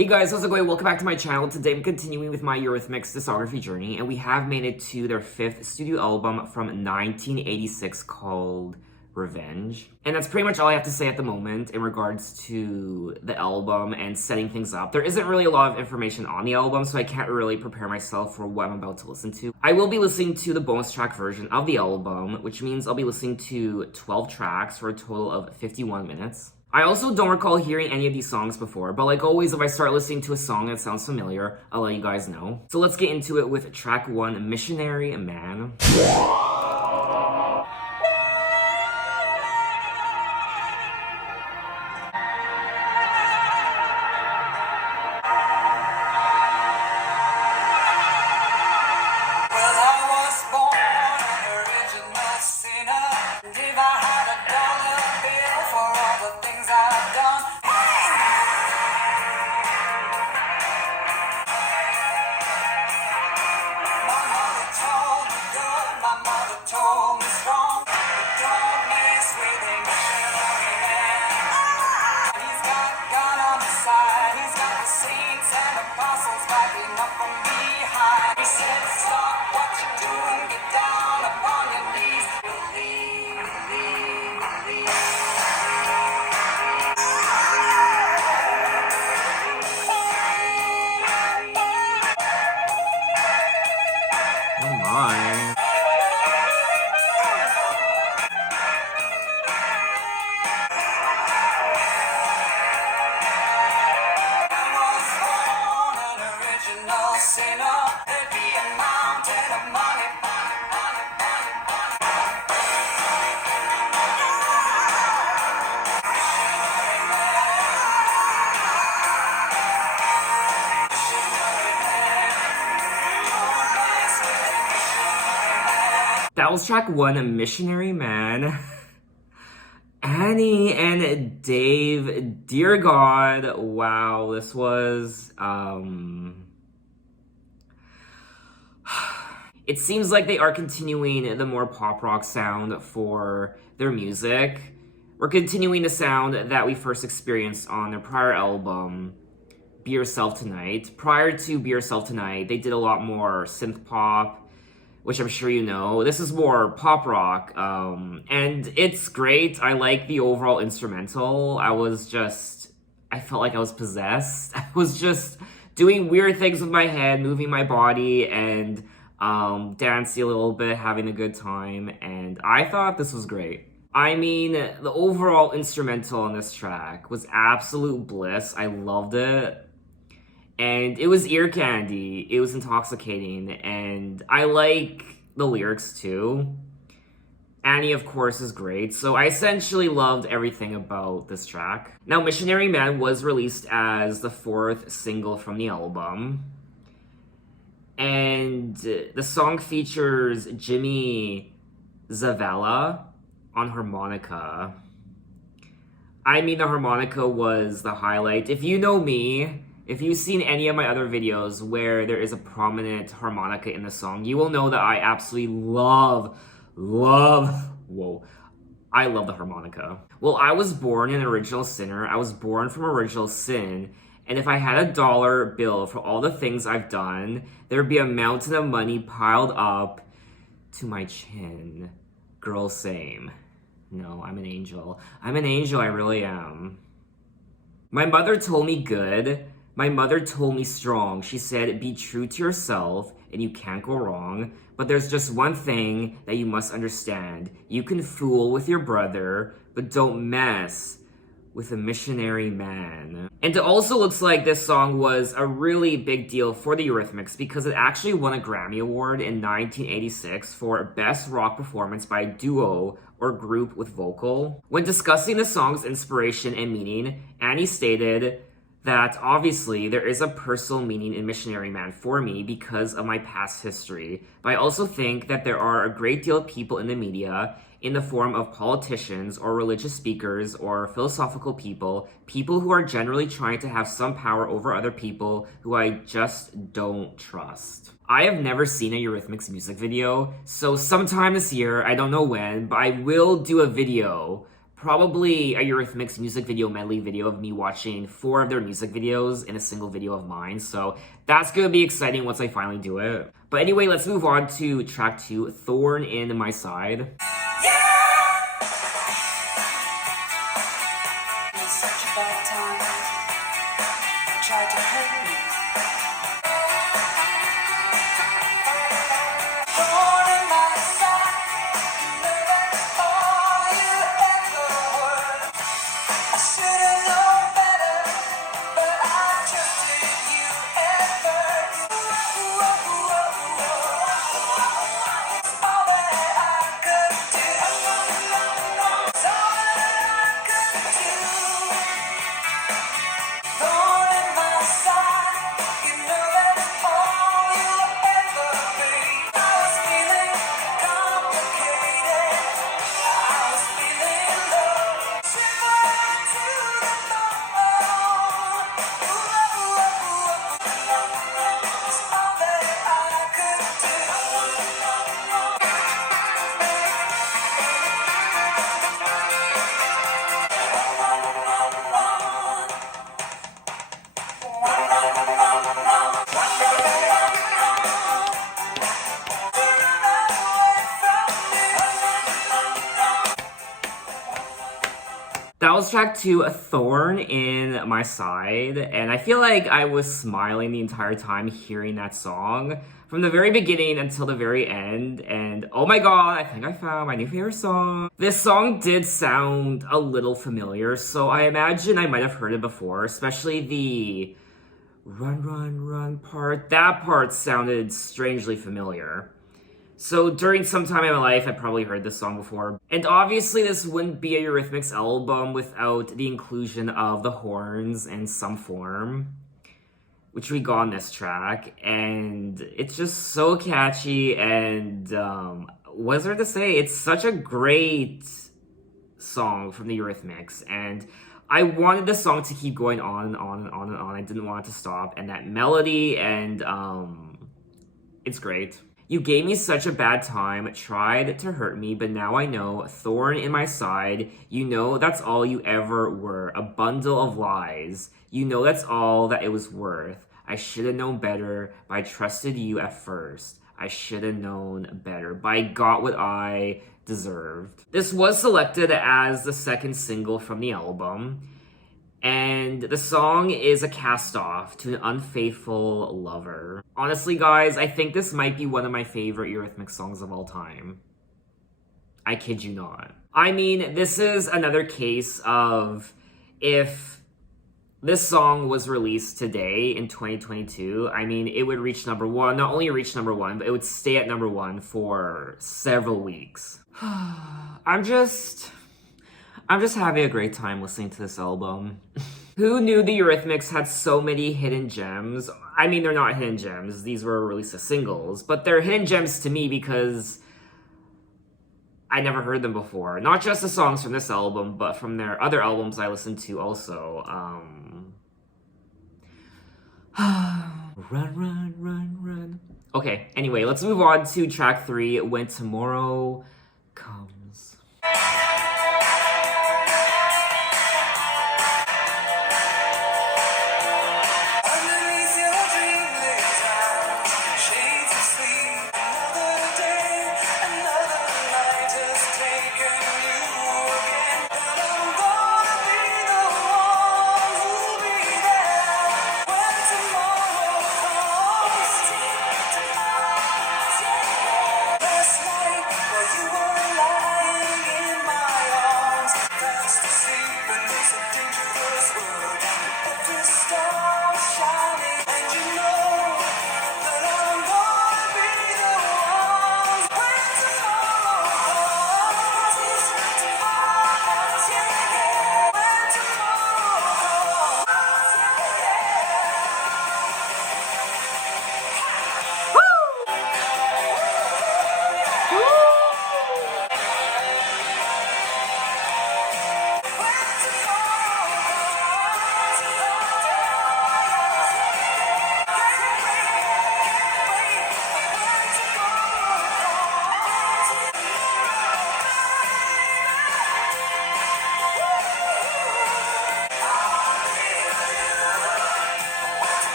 Hey guys, how's it going? Welcome back to my channel. Today I'm continuing with my Eurythmics discography journey, and we have made it to their 5th studio album from 1986 called Revenge. And that's pretty much all I have to say at the moment in regards to the album and setting things up. There isn't really a lot of information on the album, so I can't really prepare myself for what I'm about to listen to. I will be listening to the bonus track version of the album, which means I'll be listening to 12 tracks for a total of 51 minutes. I also don't recall hearing any of these songs before, but like always, if I start listening to a song that sounds familiar, I'll let you guys know. So let's get into it with track 1, Missionary Man. Oh my. That was track 1, Missionary Man. Annie and Dave, dear God, wow, this was, It seems like they are continuing the more pop rock sound for their music. We're continuing the sound that we first experienced on their prior album, Be Yourself Tonight. Prior to Be Yourself Tonight, they did a lot more synth pop, which I'm sure you know. This is more pop rock, and it's great. I like the overall instrumental. I felt like I was possessed. I was just doing weird things with my head, moving my body, and dancing a little bit, having a good time, and I thought this was great. I mean, the overall instrumental on this track was absolute bliss. I loved it. And it was ear candy, it was intoxicating, and I like the lyrics too. Annie, of course, is great, so I essentially loved everything about this track. Now, Missionary Man was released as the 4th single from the album. And the song features Jimmy Zavala on harmonica. I mean, the harmonica was the highlight. If you know me, if you've seen any of my other videos where there is a prominent harmonica in the song, you will know that I absolutely love I love the harmonica. Well, I was born an original sinner. I was born from original sin. And if I had a dollar bill for all the things I've done, there'd be a mountain of money piled up to my chin. Girl, same. No, I'm an angel. I'm an angel, I really am. My mother told me good. My mother told me strong. She said, be true to yourself and you can't go wrong. But there's just one thing that you must understand. You can fool with your brother, but don't mess with a missionary man. And it also looks like this song was a really big deal for the Eurythmics because it actually won a Grammy Award in 1986 for Best Rock Performance by a Duo or Group with Vocal. When discussing the song's inspiration and meaning, Annie stated that obviously there is a personal meaning in Missionary Man for me because of my past history, but I also think that there are a great deal of people in the media in the form of politicians or religious speakers or philosophical people who are generally trying to have some power over other people who I just don't trust. I have never seen a Eurythmics music video, so sometime this year, I don't know when, but I will do a video probably a Eurythmics music video medley video of me watching 4 of their music videos in a single video of mine. So that's gonna be exciting once I finally do it. But anyway, let's move on to track 2, Thorn in My Side. Such a bad time. Tried to hurt me. Thorn in my side. Never all you ever were. I should have known better, but I trusted you at first. All that I could do. It's all that I could do. Thorn in my side, you know that's all you'll ever be. I was feeling complicated, I was feeling low. Shivering to the bone. It's all that I could do. That was track 2, A Thorn in My Side, and I feel like I was smiling the entire time hearing that song from the very beginning until the very end, and oh my god, I think I found my new favorite song. This song did sound a little familiar, so I imagine I might have heard it before, especially the run, run, run part. That part sounded strangely familiar. So during some time in my life, I probably heard this song before. And obviously this wouldn't be a Eurythmics album without the inclusion of the horns in some form, which we got on this track. And it's just so catchy and, what's there to say? It's such a great song from the Eurythmics. And I wanted the song to keep going on and on and on and on. I didn't want it to stop. And that melody and, it's great. You gave me such a bad time, tried to hurt me, but now I know, thorn in my side, you know that's all you ever were, a bundle of lies. You know that's all that it was worth. I should have known better, but I trusted you at first. I should have known better, but I got what I deserved. This was selected as the second single from the album, and the song is a cast-off to an unfaithful lover. Honestly, guys, I think this might be one of my favorite Eurythmics songs of all time. I kid you not. I mean, this is another case of if this song was released today in 2022, I mean, it would reach number 1. Not only reach number 1, but it would stay at number 1 for several weeks. I'm just having a great time listening to this album. Who knew the Eurythmics had so many hidden gems? I mean, they're not hidden gems. These were released as singles, but they're hidden gems to me because I never heard them before. Not just the songs from this album, but from their other albums I listened to also. Run, run, run, run. Okay, anyway, let's move on to track 3, When Tomorrow Comes. Underneath your dreamlit eyes, shades of sleep. Another day, another night has taken you again. But I'm gonna be the one who'll be there when tomorrow comes. Last night, while you were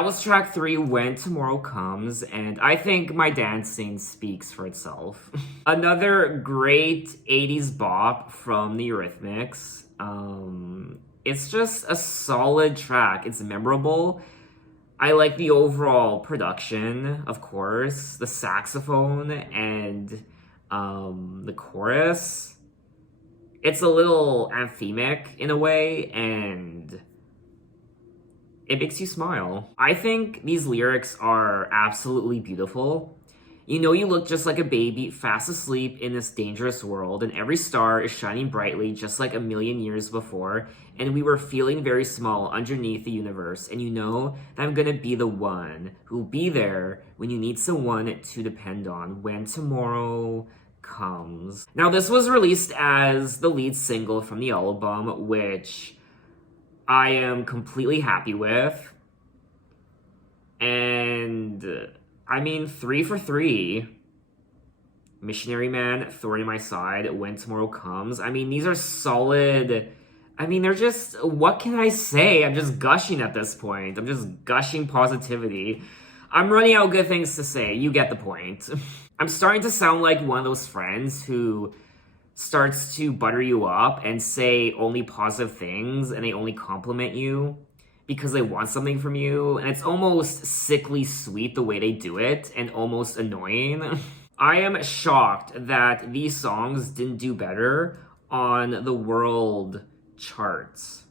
That was track 3, When Tomorrow Comes, and I think my dancing speaks for itself. Another great 80s bop from the Eurythmics. It's just a solid track. It's memorable. I like the overall production, of course, the saxophone and the chorus. It's a little anthemic in a way, and it makes you smile. I think these lyrics are absolutely beautiful. You know you look just like a baby, fast asleep in this dangerous world, and every star is shining brightly just like a million years before, and we were feeling very small underneath the universe, and you know that I'm gonna be the one who'll be there when you need someone to depend on when tomorrow comes. Now, this was released as the lead single from the album, which I am completely happy with. And I mean, 3 for 3. Missionary Man, Thorn in My Side, When Tomorrow Comes. I mean, these are solid. I mean, they're just, what can I say? I'm just gushing at this point. I'm just gushing positivity. I'm running out of good things to say. You get the point. I'm starting to sound like one of those friends who starts to butter you up and say only positive things, and they only compliment you because they want something from you, and it's almost sickly sweet the way they do it, and almost annoying. I am shocked that these songs didn't do better on the world charts.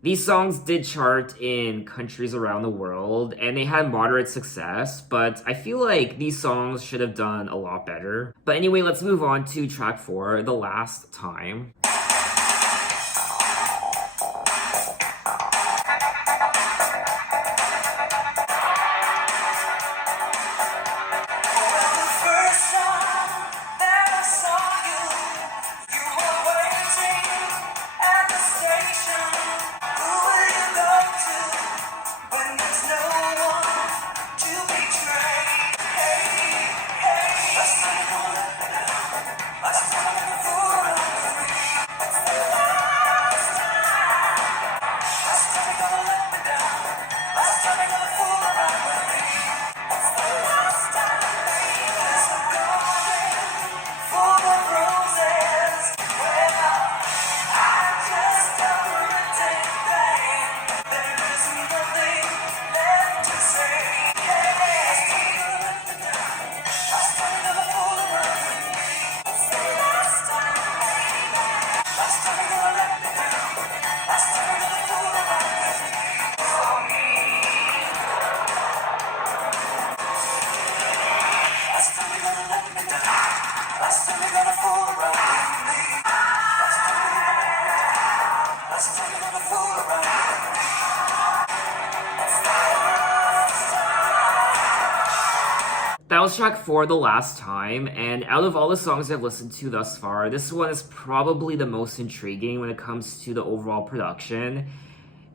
These songs did chart in countries around the world, and they had moderate success, but I feel like these songs should have done a lot better. But anyway, let's move on to track 4, The Last Time. That was track 4, The Last Time, and out of all the songs I've listened to thus far, this one is probably the most intriguing when it comes to the overall production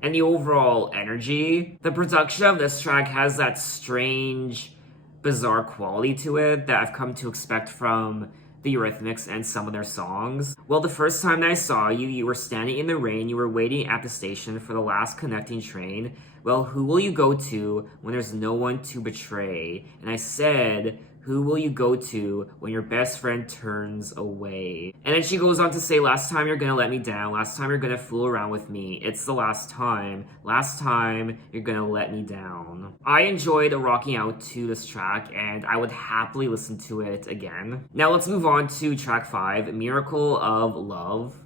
and the overall energy. The production of this track has that strange, bizarre quality to it that I've come to expect from the Eurythmics and some of their songs. Well, the first time that I saw you, you were standing in the rain, you were waiting at the station for the last connecting train. Well, who will you go to when there's no one to betray? And I said, who will you go to when your best friend turns away? And then she goes on to say, last time you're gonna let me down, last time you're gonna fool around with me, it's the last time you're gonna let me down. I enjoyed rocking out to this track, and I would happily listen to it again. Now let's move on to track 5, Miracle of Love.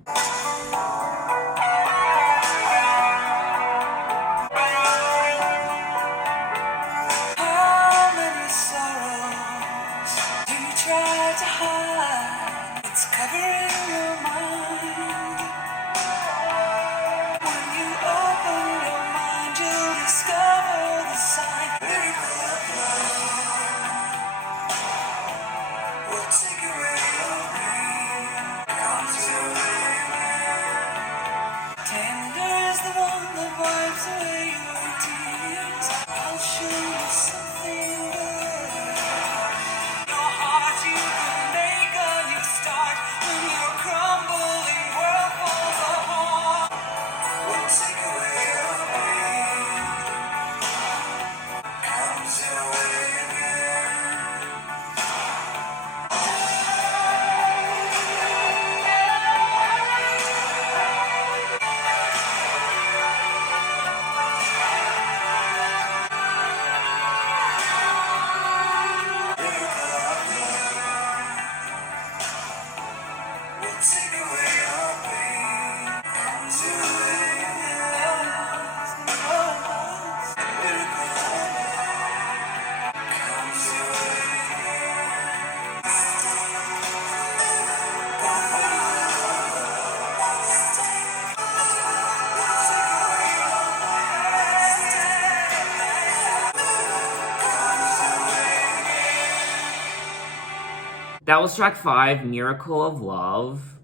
That was track 5, Miracle of Love.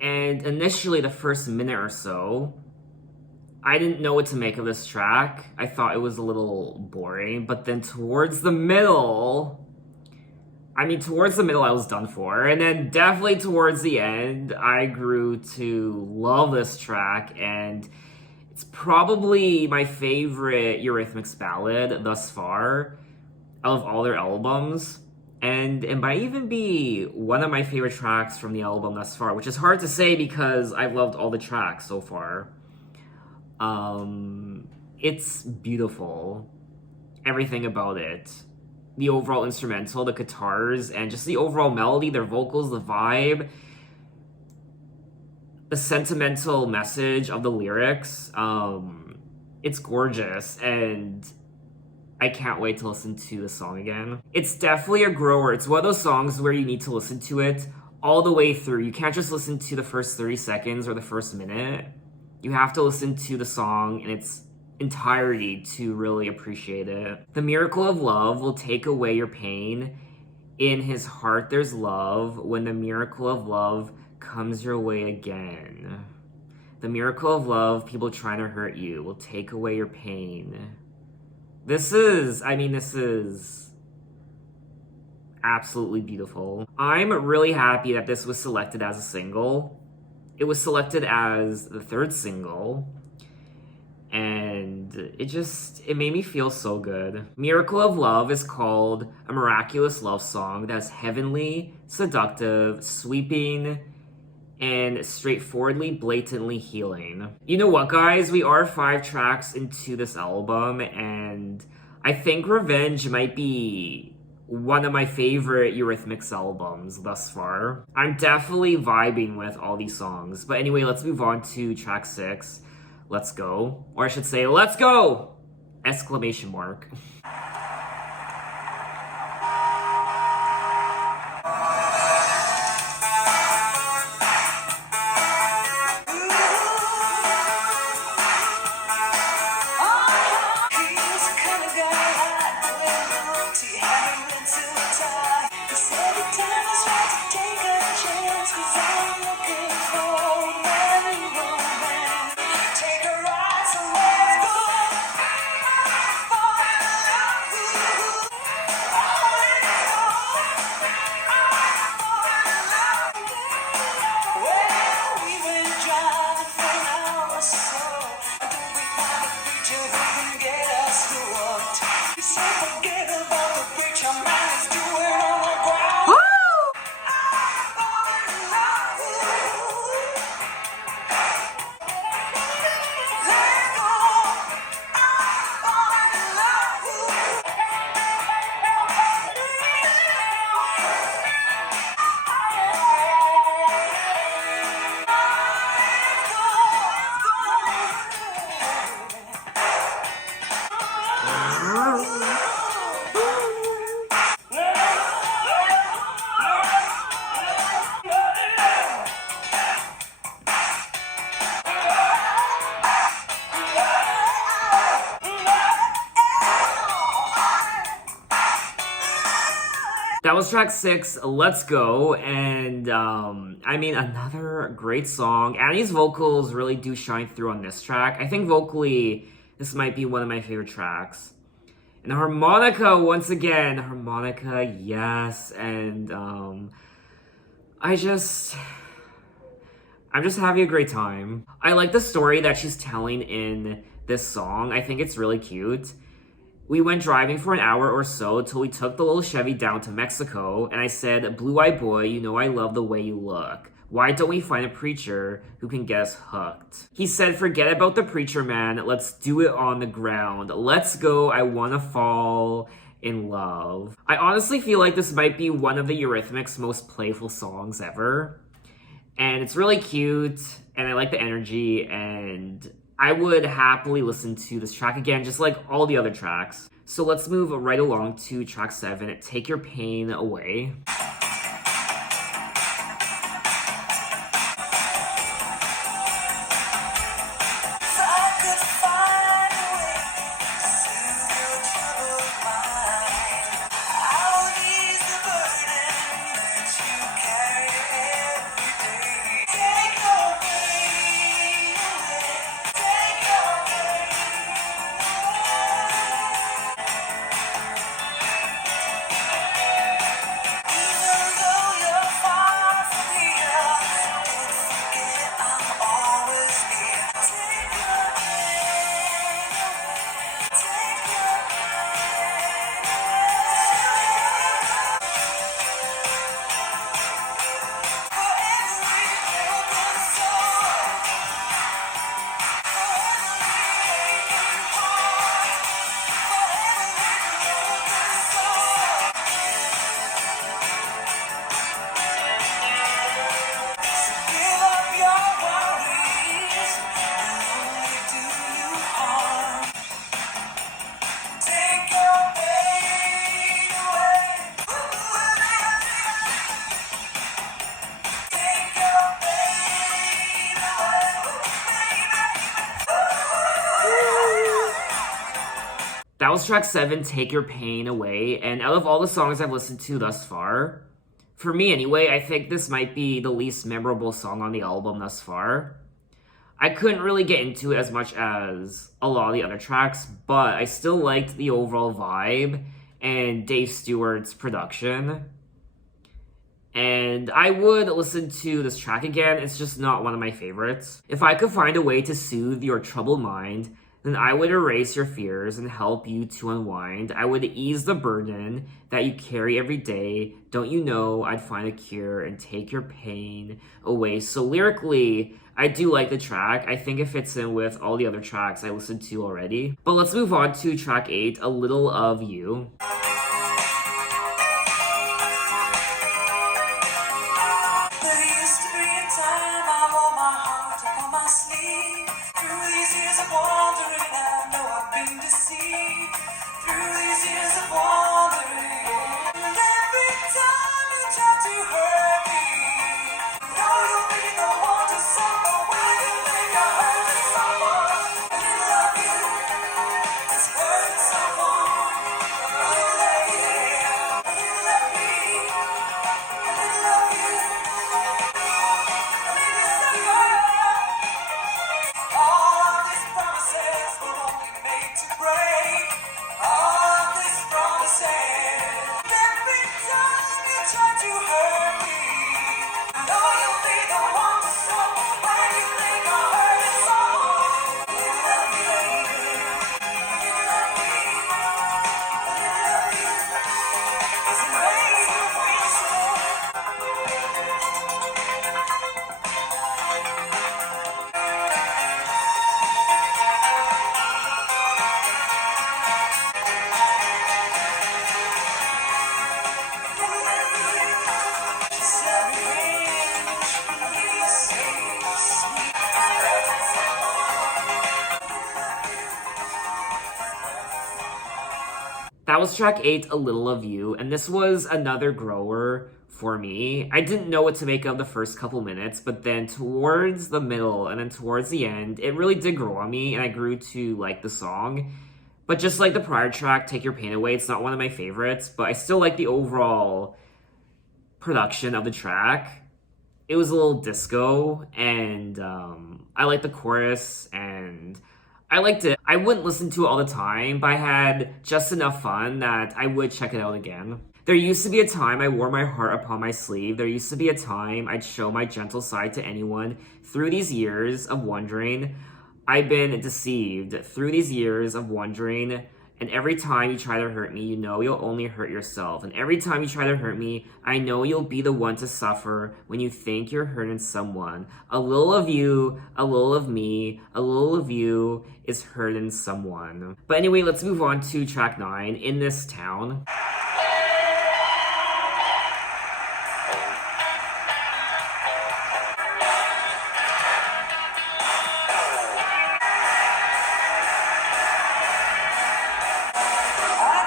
And initially, the first minute or so, I didn't know what to make of this track. I thought it was a little boring, but then towards the middle, I was done for. And then definitely towards the end, I grew to love this track, and it's probably my favorite Eurythmics ballad thus far of all their albums. And it might even be one of my favorite tracks from the album thus far, which is hard to say because I've loved all the tracks so far. It's beautiful. Everything about it. The overall instrumental, the guitars, and just the overall melody, their vocals, the vibe, the sentimental message of the lyrics. It's gorgeous, and I can't wait to listen to the song again. It's definitely a grower. It's one of those songs where you need to listen to it all the way through. You can't just listen to the first 30 seconds or the first minute. You have to listen to the song in its entirety to really appreciate it. The miracle of love will take away your pain. In his heart there's love. When the miracle of love comes your way again. The miracle of love, people trying to hurt you, will take away your pain. This is absolutely beautiful. I'm really happy that this was selected as a single. It was selected as the 3rd single, and it made me feel so good. Miracle of Love is called a miraculous love song that's heavenly, seductive, sweeping, and straightforwardly, blatantly healing. You know what, guys? We are 5 tracks into this album, and I think Revenge might be one of my favorite Eurythmics albums thus far. I'm definitely vibing with all these songs. But anyway, let's move on to track 6. Let's go. Or I should say, let's go! Exclamation mark. That was track 6, Let's Go, and another great song. Annie's vocals really do shine through on this track. I think vocally, this might be one of my favorite tracks. And the harmonica, once again, yes, and I'm just having a great time. I like the story that she's telling in this song. I think it's really cute. We went driving for an hour or so till we took the little Chevy down to Mexico, and I said, "Blue-eyed boy, you know I love the way you look. Why don't we find a preacher who can get us hooked?" He said, "Forget about the preacher, man. Let's do it on the ground. Let's go. I wanna fall in love." I honestly feel like this might be one of the Eurythmics' most playful songs ever. And it's really cute, and I like the energy, and I would happily listen to this track again, just like all the other tracks. So let's move right along to track 7, Take Your Pain Away. was track 7, Take Your Pain Away, and out of all the songs I've listened to thus far, for me anyway, I think this might be the least memorable song on the album thus far. I couldn't really get into it as much as a lot of the other tracks, but I still liked the overall vibe and Dave Stewart's production. And I would listen to this track again, it's just not one of my favorites. If I could find a way to soothe your troubled mind, then I would erase your fears and help you to unwind. I would ease the burden that you carry every day. Don't you know I'd find a cure and take your pain away? So lyrically, I do like the track. I think it fits in with all the other tracks I listened to already. But let's move on to track 8, A Little of You. There used to be a time I wore my heart upon my sleeve. Through these years of wandering, I know I've been deceived. Through these years of wandering, and every time you try to hurt me, now you'll be the one to suffer when you think I hurt someone. I didn't love you, it's hurting someone. I didn't love you, I didn't love me, I didn't love you. All of these promises were only made to break. All of these promises. Every time you try to hurt me, I know you'll be the one to suffer when you think I hurt someone. I didn't love you, I didn't love me, I didn't love you. It's the way you feel so. That was track 8, A Little of You, and this was another grower for me. I didn't know what to make of the first couple minutes, but then towards the middle and then towards the end, it really did grow on me, and I grew to like the song. But just like the prior track, Take Your Pain Away, it's not one of my favorites, but I still like the overall production of the track. It was a little disco, and I liked the chorus, and I liked it. I wouldn't listen to it all the time, but I had just enough fun that I would check it out again. There used to be a time I wore my heart upon my sleeve. There used to be a time I'd show my gentle side to anyone. Through these years of wondering, I've been deceived. Through these years of wondering, and every time you try to hurt me, you know you'll only hurt yourself. And every time you try to hurt me, I know you'll be the one to suffer when you think you're hurting someone. A little of you, a little of me, a little of you is hurting someone. But anyway, let's move on to track 9, In This Town. I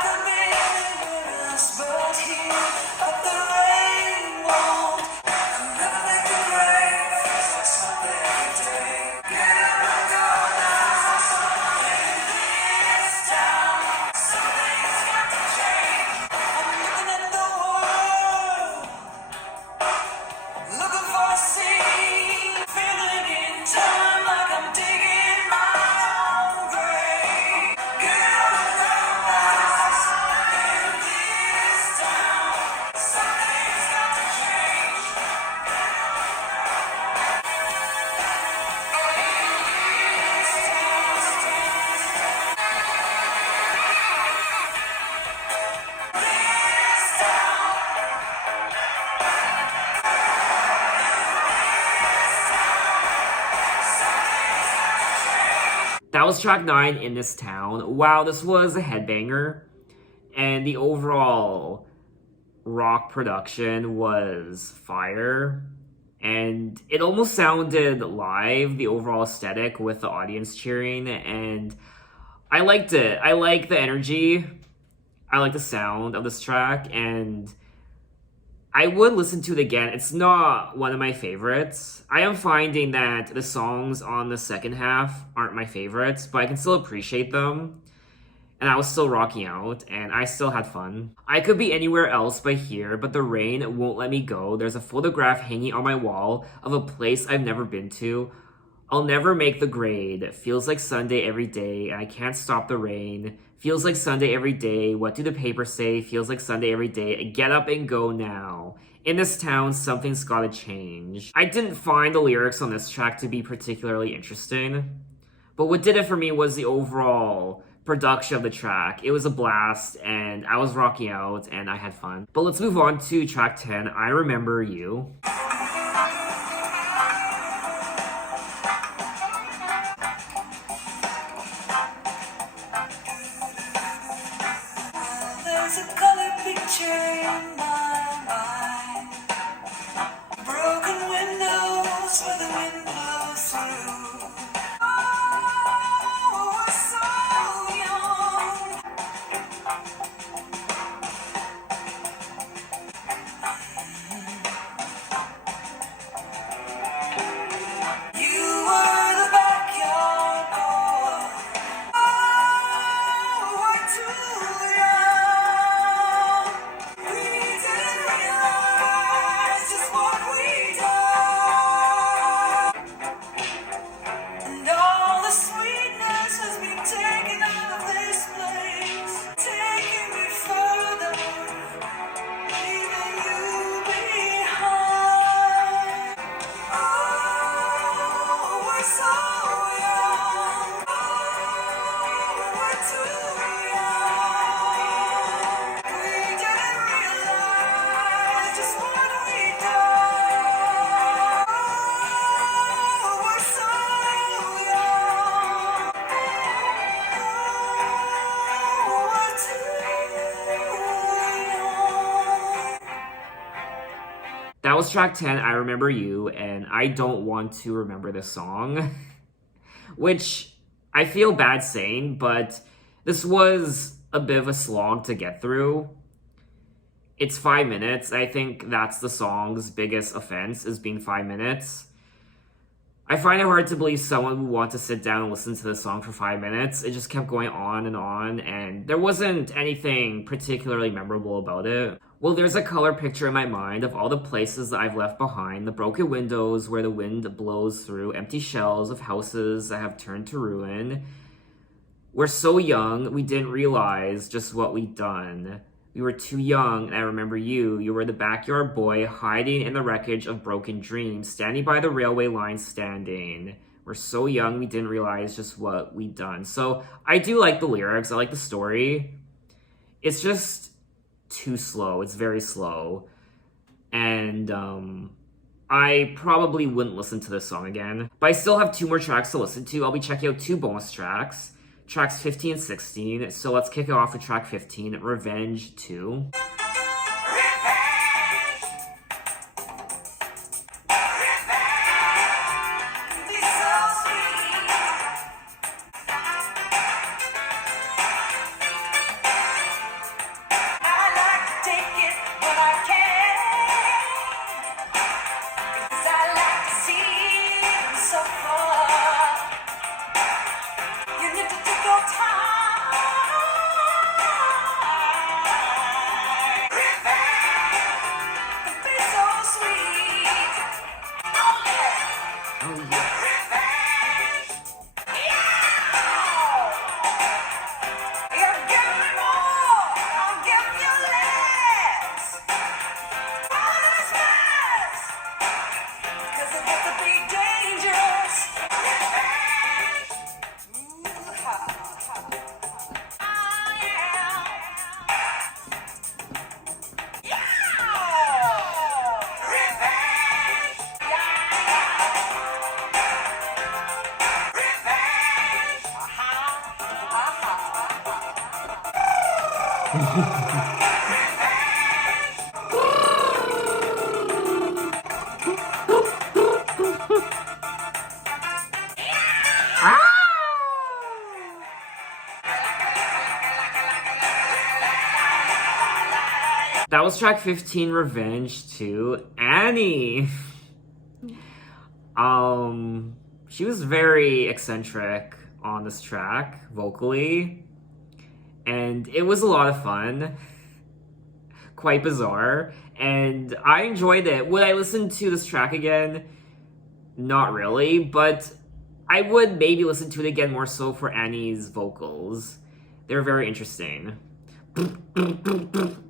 could be anywhere but here, but the rain won't. I'll never make the rain feels like something every day. Get up and go now. In this town, something's got to change. I'm looking at the world, looking for a scene, feeling in time like I'm digging my own grave. Get up and go now. In this town, something's got to change. That was track 9, In This Town. Wow, this was a headbanger. And the overall rock production was fire. And it almost sounded live, the overall aesthetic with the audience cheering. And I liked it. I like the energy. I like the sound of this track. And I would listen to it again. It's not one of my favorites. I am finding that the songs on the second half aren't my favorites, but I can still appreciate them. and I was still rocking out, and I still had fun. I could be anywhere else but here, but the rain won't let me go. There's a photograph hanging on my wall of a place I've never been to. I'll never make the grade. Feels like Sunday every day, and I can't stop the rain. Feels like Sunday every day. What do the papers say? Feels like Sunday every day. Get up and go now. In this town, something's gotta change. I didn't find the lyrics on this track to be particularly interesting, but what did it for me was the overall production of the track. It was a blast, and I was rocking out, and I had fun. But let's move on to track 10, I Remember You. There's a color picture in my mind. Broken windows where the wind blows through. Oh, we're so young. You were the backyard boy. Oh, we're too young. We didn't realize just what we done. And all the sweetness has been taken out of this place, taking me further, leaving you behind. Oh, we're so young. Oh, we're too young. We didn't realize just what we done. Oh, we're so young. Oh, we're too young. That was track 10, I Remember You, and I don't want to remember this song. Which I feel bad saying, but this was a bit of a slog to get through. It's 5 minutes. I think that's the song's biggest offense, is being 5 minutes. I find it hard to believe someone would want to sit down and listen to the song for 5 minutes. It just kept going on, and there wasn't anything particularly memorable about it. Well, there's a color picture in my mind of all the places that I've left behind, the broken windows where the wind blows through, empty shells of houses that have turned to ruin. We're so young, we didn't realize just what we'd done. We were too young, and I remember you. You were the backyard boy, hiding in the wreckage of broken dreams, standing by the railway line standing. We're so young, we didn't realize just what we'd done. So I do like the lyrics, I like the story. It's just too slow. It's very slow. And I probably wouldn't listen to this song again. But I still have 2 more tracks to listen to. I'll be checking out 2 bonus tracks. Tracks 15 and 16. So let's kick it off with track 15, Revenge 2. That was track 15, Revenge 2. Annie. She was very eccentric on this track, vocally. and it was a lot of fun. Quite bizarre, and I enjoyed it. Would I listen to this track again? Not really, but I would maybe listen to it again more so for Annie's vocals. They're very interesting.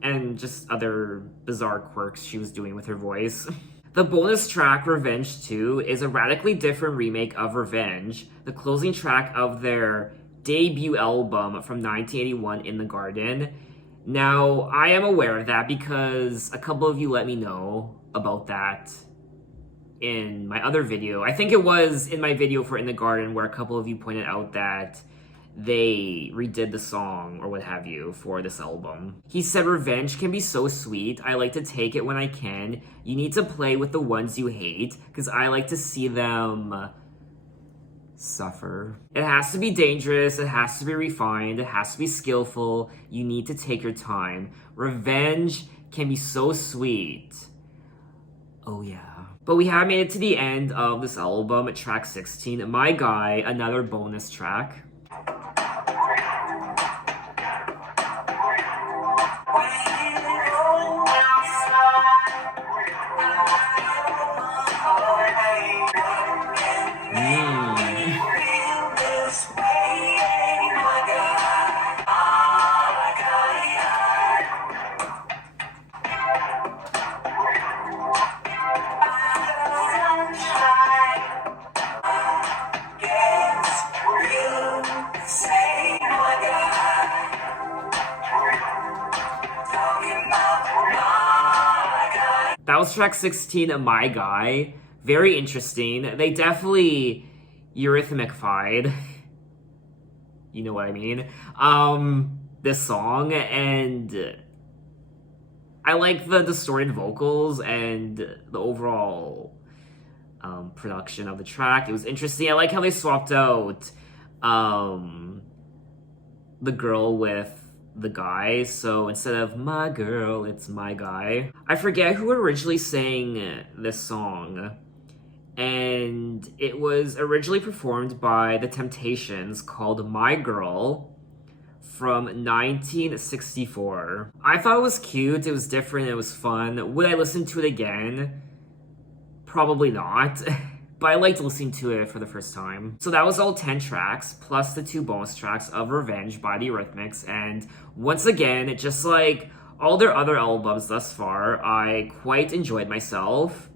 And just other bizarre quirks she was doing with her voice. The bonus track, Revenge 2, is a radically different remake of Revenge, the closing track of their debut album from 1981, In the Garden. Now, I am aware of that because a couple of you let me know about that in my other video. I think it was in my video for In the Garden where a couple of you pointed out that they redid the song or what have you for this album. He said, "Revenge can be so sweet. I like to take it when I can. You need to play with the ones you hate because I like to see them suffer. It has to be dangerous. It has to be refined. It has to be skillful. You need to take your time. Revenge can be so sweet." Oh yeah. But we have made it to the end of this album at track 16, My Guy, another bonus track. That was track 16, My Guy. Very interesting. They definitely Eurythmicified. You know what I mean? This song, and I like the distorted vocals and the overall production of the track. It was interesting. I like how they swapped out the girl with the guy, so instead of my girl, it's my guy. I forget who originally sang this song, and it was originally performed by The Temptations called My Girl from 1964. I thought it was cute, it was different, it was fun. Would I listen to it again? Probably not. But I liked listening to it for the first time. So that was all 10 tracks, plus the 2 bonus tracks of Revenge by the Eurythmics. And once again, just like all their other albums thus far, I quite enjoyed myself.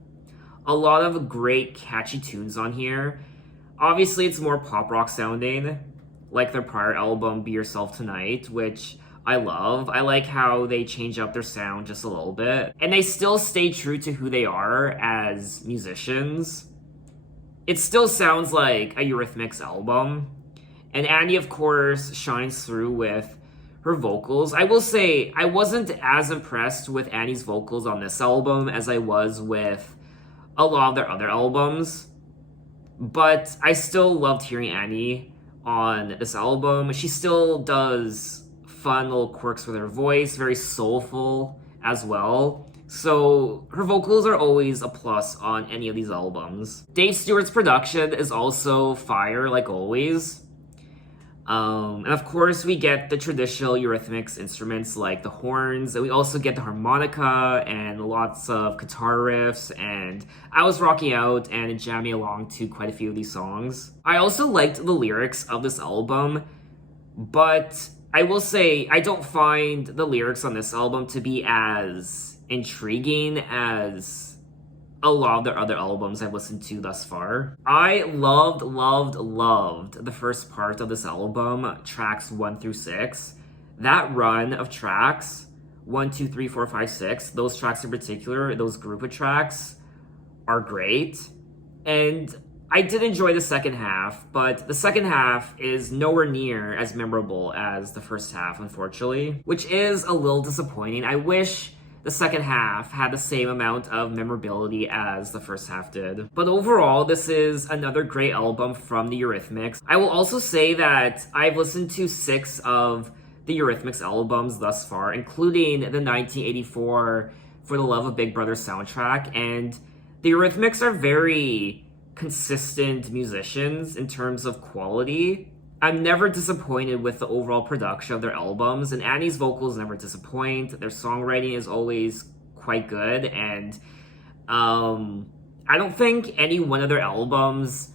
A lot of great catchy tunes on here. Obviously, it's more pop rock sounding, like their prior album, Be Yourself Tonight, which I love. I like how they change up their sound just a little bit. And they still stay true to who they are as musicians. It still sounds like a Eurythmics album. And Annie, of course, shines through with her vocals. I will say, I wasn't as impressed with Annie's vocals on this album as I was with a lot of their other albums. But I still loved hearing Annie on this album. She still does fun little quirks with her voice, very soulful as well. So her vocals are always a plus on any of these albums. Dave Stewart's production is also fire, like always. And of course, we get the traditional Eurythmics instruments like the horns, and we also get the harmonica and lots of guitar riffs, and I was rocking out and jamming along to quite a few of these songs. I also liked the lyrics of this album, but I will say I don't find the lyrics on this album to be as intriguing as a lot of their other albums I've listened to thus far. I loved the first part of this album, tracks 1 through 6. That run of tracks, 1, 2, 3, 4, 5, 6, those tracks in particular, those group of tracks are great. And I did enjoy the second half, but the second half is nowhere near as memorable as the first half, unfortunately, which is a little disappointing. I wish the second half had the same amount of memorability as the first half did. But overall, this is another great album from the Eurythmics. I will also say that I've listened to 6 of the Eurythmics albums thus far, including the 1984 For the Love of Big Brother soundtrack, and the Eurythmics are very consistent musicians in terms of quality. I'm never disappointed with the overall production of their albums, and Annie's vocals never disappoint. Their songwriting is always quite good, and I don't think any one of their albums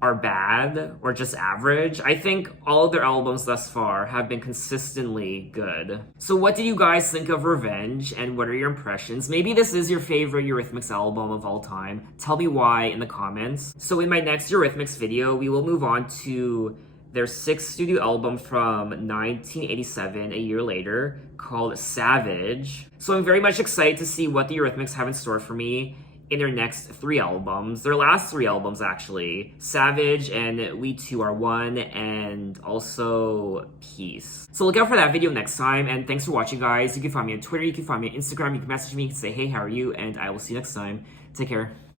are bad or just average. I think all of their albums thus far have been consistently good. So what did you guys think of Revenge, and what are your impressions? Maybe this is your favorite Eurythmics album of all time. Tell me why in the comments. So in my next Eurythmics video, we will move on to their 6th studio album from 1987, a year later, called Savage. So I'm very much excited to see what the Eurythmics have in store for me in their next 3 albums. Their last 3 albums, actually. Savage and We Two Are One, and also Peace. So look out for that video next time, and thanks for watching, guys. You can find me on Twitter, you can find me on Instagram, you can message me, you can say, hey, how are you? And I will see you next time. Take care.